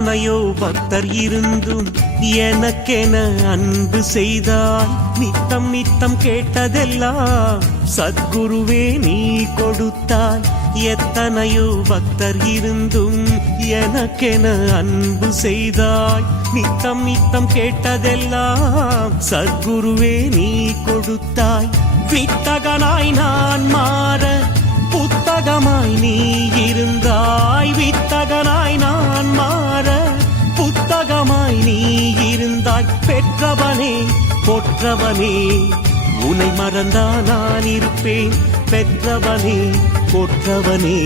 எத்தனையோ பக்தர் இருந்தும் எனக்கென அன்பு செய்தாய். நித்தம் நித்தம் கேட்டதெல்லாம் சத்குருவே நீ கொடுத்தாய். எத்தனையோ பக்தர் இருந்தும் எனக்கென அன்பு செய்தாய். நித்தம் நித்தம் கேட்டதெல்லாம் சத்குருவே நீ கொடுத்தாய். வித்தகனாய் நான் மாற புத்தகமாய் நீ இருந்தாய். வித்தகனாய் நான் மாற புத்தகமாய் நீ இருந்தாய். பெற்றவனே பொற்றவனே உன்னை மறந்தா நான் இருப்பேன். பெற்றவனே பொற்றவனே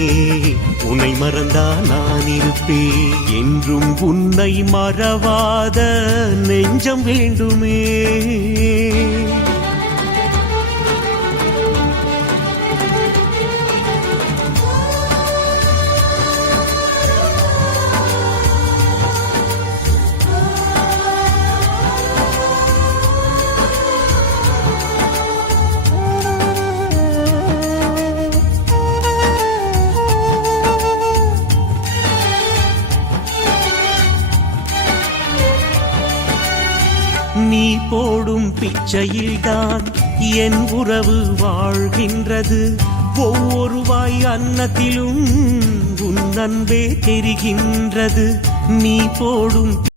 உன்னை மறந்தா நான் இருப்பேன். என்றும் உன்னை மறவாத நெஞ்சம் வேண்டுமே. நீ போடும் பிச்சையில்தான் என் உறவு வாழ்கின்றது. ஒவ்வொரு வாய் அன்னத்திலும் உன் அன்பே தெரிகின்றது. நீ போடும்